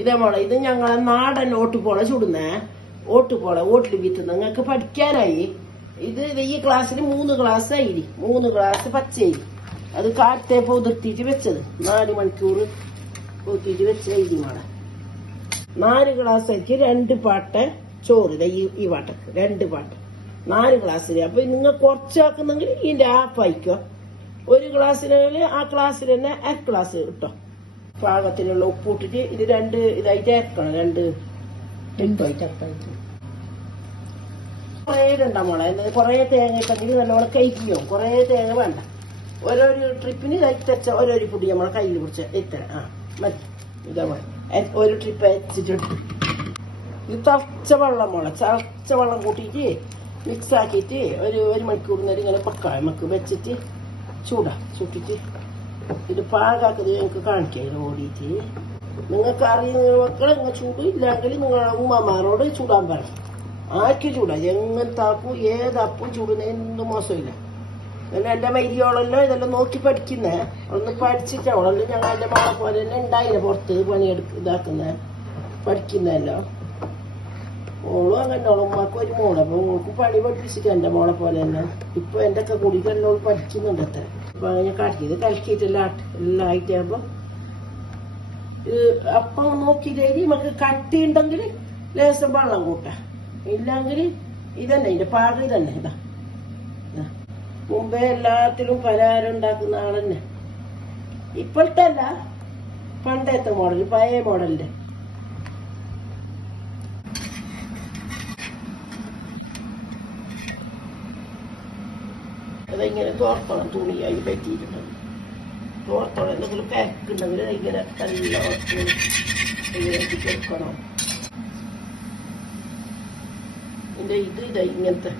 ഇതേ മോളെ ഇത് ഞങ്ങളെ നാടൻ ഓട്ടുപോള ചുടുന്നേ. ഓട്ടുപോള ഓട്ടിൽ വിത്ത് നിങ്ങൾക്ക് പഠിക്കാനായി. ഇത് ഈ ക്ലാസ്സിൽ 3 ഗ്ലാസ് അരി, 3 ഗ്ലാസ് പച്ചരി. അത് കാറ്റേ പൊതിർത്തിട്ട് വെച്ചത് 4 മണിക്കൂർ പൊതിർത്തിട്ട് വെച്ച അരി മോളെ. 4 ഗ്ലാസ് അരിക്ക് 2 പാട്ട ചോറ്. ഈ പാട്ടക്ക് 2 പാട്ട 4 ഗ്ലാസ്സിന്. അപ്പൊ നിങ്ങൾ കുറച്ചാക്കുന്നെങ്കിൽ ഇതിന്റെ ഹാഫ് ആയിക്കോ. 1 ഗ്ലാസ്സിനെങ്കിൽ ആ ക്ലാസ്സിൽ തന്നെ 1 ഗ്ലാസ് കിട്ടോ. പാകത്തിനുള്ള ഉപ്പ് ഇട്ടിട്ട് ഇത് 2 ഇതായിട്ട് ഇറക്കണം. 2 ട്രിപ്പായിട്ട് ഇറക്കണം. കുറേ ഇടണ്ട മോളെ. കുറേ തേങ്ങ ഇട്ടെങ്കിൽ നല്ലോണം കഴിക്കുകയോ. കുറേ തേങ്ങ വേണ്ട. ഓരോരു ട്രിപ്പിന് ഇതച്ച ഓരോരു പൊടി നമ്മളെ കയ്യിൽ പിടിച്ച ഇത്ര മതി. ഇതാ ഒരു ട്രിപ്പ് അയച്ചിട്ടുണ്ട്. ഇത് തിളച്ച വെള്ളം മോളെ. തിളച്ച വെള്ളം കൂട്ടിയിട്ട് മിക്സ് ആക്കിയിട്ട് ഒരു മണിക്കൂർ നേരം ഇങ്ങനെ നമുക്ക് വെച്ചിട്ട് ചുട്ടിട്ട് ഇത് പാകാക്കുന്നത് ഞങ്ങൾക്ക് കാണിക്കാം. ഓടിയിട്ട് നിങ്ങൾക്ക് അറിയുന്ന മക്കളെ നിങ്ങൾ ചൂടില്ലെങ്കിൽ നിങ്ങളെ ഉമ്മമാരോട് ചൂടാൻ പറയും. ആർക്കും ചൂടാ. എങ്ങനത്തെ ആപ്പും ഏതപ്പും ചൂടുന്നതിനൊന്നും മോശമില്ല. പിന്നെ എൻ്റെ മരിയോളല്ലോ ഇതെല്ലാം നോക്കി പഠിക്കുന്നേ. ഒന്ന് പഠിച്ചിട്ട് അവളല്ലോ ഞങ്ങൾ എൻ്റെ മോളെ പോലെ തന്നെ ഉണ്ടായില്ല പുറത്ത് ഇതാക്കുന്ന പഠിക്കുന്നതല്ലോ. മോളും അങ്ങനെ ഉമ്മക്ക് ഒരു മോള്. അപ്പൊ മോൾക്ക് പണി പഠിപ്പിച്ചിട്ട് എൻ്റെ മോളെ പോലെ തന്നെ ഇപ്പൊ എൻ്റെ ഒക്കെ കൂടിയിട്ടെല്ലാം പഠിക്കുന്നുണ്ട് അത്ര. അപ്പൊ അങ്ങനെ കാട്ടിയത് കലക്കിയിട്ടെല്ലാം എല്ലാം ആയിട്ടാകുമ്പോ അപ്പം നോക്കിയിട്ട് നമുക്ക് കട്ടി ഉണ്ടെങ്കിൽ ലേശം വെള്ളം കൂട്ടാം. ഇല്ലെങ്കിൽ ഇതന്നെ ഇതിന്റെ പാകം ഇതന്നെ. ഇതാ മുമ്പേ എല്ലാത്തിലും പലഹാരം ഉണ്ടാക്കുന്ന ആളന്നെ. ഇപ്പോഴത്തെ അല്ല, പണ്ടത്തെ മോഡൽ, പഴയ മോഡലിന്റെ. അതിങ്ങനെ തോർത്തോളം തുണിയായി പറ്റിയിട്ടുണ്ടെങ്കിൽ തോർത്തോളം എന്തെങ്കിലും പാക്കുണ്ടെങ്കിൽ ഇങ്ങനെ നല്ല കൊടുക്കണം. ഇതിന്റെ ഇതാ ഇങ്ങനത്തെ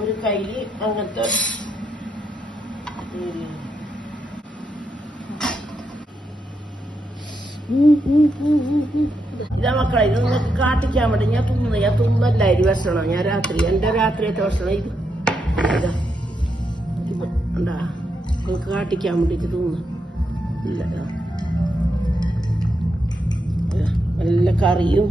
ഒരു കയ്യില് അങ്ങനത്തെ ഇതാ മക്കളെ. ഇത് നിങ്ങൾക്ക് കാട്ടിക്കാൻ വേണ്ടി ഞാൻ തുന്നല്ല അരി ഭക്ഷണം. ഞാൻ എന്റെ രാത്രിയത്തെ ഭക്ഷണം ഇത് ഇതാ ഉണ്ടാ. നിങ്ങൾക്ക് കാട്ടിക്കാൻ വേണ്ടിട്ട് തുന്നില്ല. നല്ല കറിയും